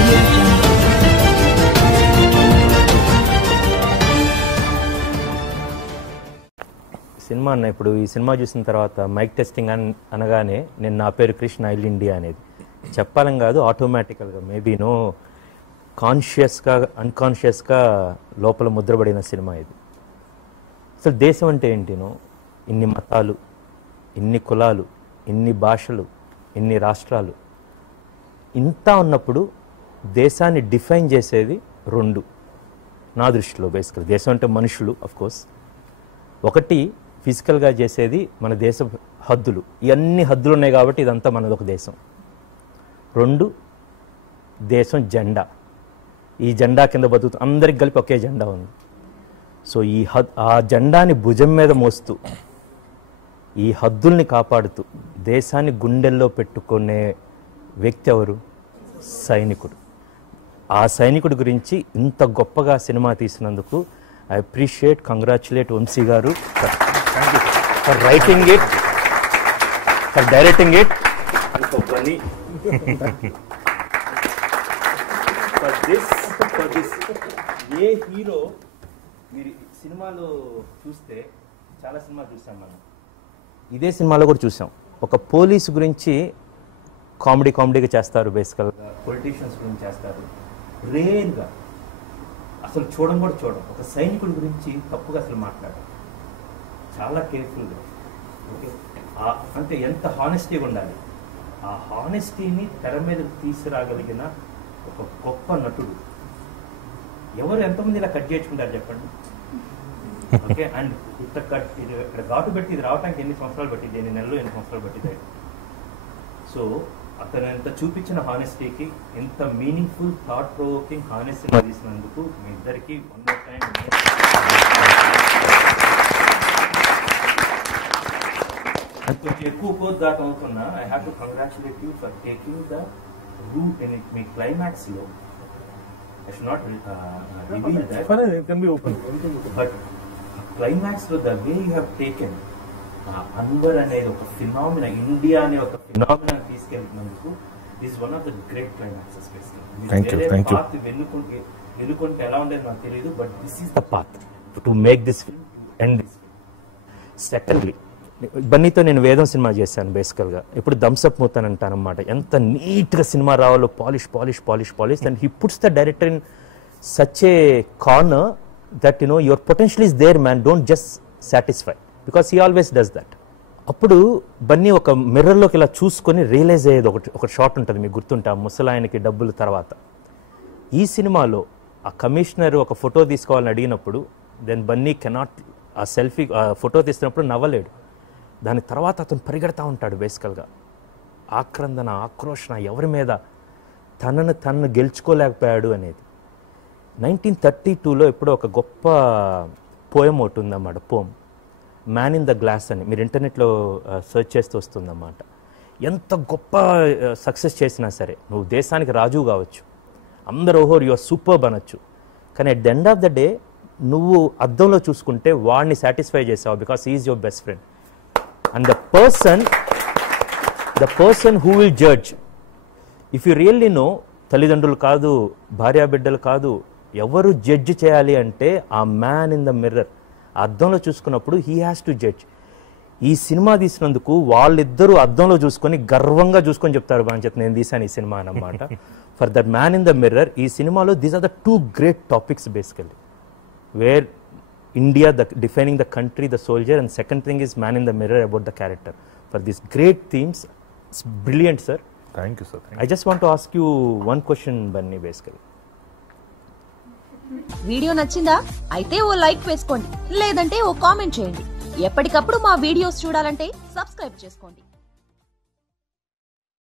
Audio Jungle. Cinema అన్న ఇప్పుడు ఈ సినిమా చూసిన తర్వాత మైక్ టెస్టింగ్ అనగానే నేను నా పేరు కృష్ణ ఐల్ ఇండియా అనేది చెప్పాలని కాదు, ఆటోమేటికల్గా మేబీ నో కాన్షియస్గా అన్కాన్షియస్గా లోపల ముద్రపడిన సినిమా ఇది. అసలు దేశం అంటే ఏంటినో, ఇన్ని మతాలు, ఇన్ని కులాలు, ఇన్ని భాషలు, ఇన్ని రాష్ట్రాలు, ఇంత ఉన్నప్పుడు దేశాన్ని డిఫైన్ చేసేది రెండు నా దృష్టిలో. బేసికల్ దేశం అంటే మనుషులు అఫ్కోర్స్. ఒకటి ఫిజికల్గా చేసేది మన దేశ హద్దులు, ఇవన్నీ హద్దులు ఉన్నాయి కాబట్టి ఇదంతా మనది ఒక దేశం. రెండు దేశం జెండా, ఈ జెండా కింద బతుకుతూ అందరికి కలిపి ఒకే జెండా ఉంది. సో ఆ జెండాని భుజం మీద మోస్తూ ఈ హద్దుల్ని కాపాడుతూ దేశాన్ని గుండెల్లో పెట్టుకునే వ్యక్తి ఎవరు? సైనికుడు. ఆ సైనికుడి గురించి ఇంత గొప్పగా సినిమా తీసినందుకు I appreciate, congratulate Vamsi garu for writing it, for directing it, for this. A hero మీరు సినిమాలో చూస్తే, చాలా సినిమా చూసాం మనం, ఇదే సినిమాలో కూడా చూసాం. ఒక పోలీసు గురించి కామెడీగా చేస్తారు, బేసికల్గా పొలిటీషియన్స్ గురించి చేస్తారు, రేర్గా అసలు చూడం. ఒక సైనికుడి గురించి తప్పుగా అసలు మాట్లాడారు, చాలా కేర్ఫుల్గా. ఓకే, అంటే ఎంత హానెస్టీగా ఉండాలి. ఆ హానెస్టీని తెర మీద తీసుకురాగలిగిన ఒక గొప్ప నటుడు. ఎవరు ఎంతమంది ఇలా కట్ చేసుకుంటారు చెప్పండి? ఓకే, అండ్ ఇక్కడ ఘాటు పెట్టి ఇది రావడానికి ఎన్ని సంవత్సరాలు పట్టింది, ఎన్ని నెలలు, ఎన్ని సంవత్సరాలు పట్టింది. సో అతను ఎంత చూపించిన హానెస్టీకి, ఎంత మీనింగ్ఫుల్ థాట్ ప్రొవోకింగ్ హానెస్టీ తీసినందుకు మీ ఇద్దరికి వన్ మోర్ టైం. కొంచెం ఎక్కువ కోద్దాకా అవుతున్నా, I have to congratulate you for taking the route in it. మీ క్లైమాక్స్ లో I should not reveal that, but climax లో the way you have taken Anwar అనేది ఒక ఫినామినా, ఇండియా అనే ఒక ఫినామినా తీసుకెళ్తున్నందుకు this one of the great climaxes. Path వెన్నుకుంటే ఎలా ఉండేది నాకు తెలియదు, but this is the path to make this film, to end this film. Secondly, బన్నీతో నేను వేదం సినిమా చేశాను బేసికల్గా. ఇప్పుడు థమ్స్అప్ మూతాను అంటాను అనమాట. ఎంత నీట్గా సినిమా రావాలో, polish and he puts the director in such a corner that your potential is there man, don't just satisfy, because he always does that. అప్పుడు బన్నీ ఒక మిర్రర్లోకి ఇలా చూసుకొని రియలైజ్ అయ్యేది ఒక షాట్ ఉంటుంది, మీకు గుర్తుంటా, ముసలాయనకి డబ్బుల తర్వాత. ఈ సినిమాలో ఆ కమిషనర్ ఒక ఫోటో తీసుకోవాలని అడిగినప్పుడు దెన్ బన్నీ కెనాట్, ఆ సెల్ఫీ ఫోటో తీసినప్పుడు నవ్వలేడు. దాని తర్వాత అతను పరిగెడతా ఉంటాడు బేసికల్గా. ఆక్రందన, ఆక్రోషణ, ఎవరి మీద, తనను గెలుచుకోలేకపోయాడు అనేది. 1932లో ఎప్పుడో ఒక గొప్ప పోయం ఒకటి ఉందన్నమాట, పోమ్ మ్యాన్ ఇన్ ద గ్లాస్ అని. మీరు ఇంటర్నెట్లో సెర్చ్ చేస్తూ వస్తుందన్నమాట. ఎంత గొప్ప సక్సెస్ చేసినా సరే, నువ్వు దేశానికి రాజు కావచ్చు, అందరూ ఓహోర్ యువర్ సూపర్బ్ అనొచ్చు, కానీ at the end of the day నువ్వు అద్దంలో చూసుకుంటే వాడిని సాటిస్ఫై చేసావు, because is your best friend. And the person who will judge, if you really know, తల్లిదండ్రులు కాదు, భార్యాబిడ్డలు కాదు, ఎవరు జడ్జ్ చేయాలి అంటే ఆ మ్యాన్ ఇన్ ద మిర్రర్, అద్దంలో చూసుకున్నప్పుడు హీ హ్యాస్ టు జడ్జ్. ఈ సినిమా తీసినందుకు వాళ్ళిద్దరూ అద్దంలో చూసుకొని గర్వంగా చూసుకొని చెప్తారు, బాగా చెప్తాను నేను తీసాను ఈ సినిమా అన్నమాట. For that man in the mirror, ఈ సినిమాలో these are the two great topics basically, where India, defining the country, the soldier, and second thing is man in the mirror about the character. For these great themes, it's brilliant, sir. Thank you, sir. I just want to ask you one question, Bunny, basically. Video నచ్చిందా? అయితే ఓ like వేసుకోండి, లేదంటే ఓ comment చేయండి. ఎప్పటికప్పుడు మా videos చూడాలంటే subscribe చేసుకోండి.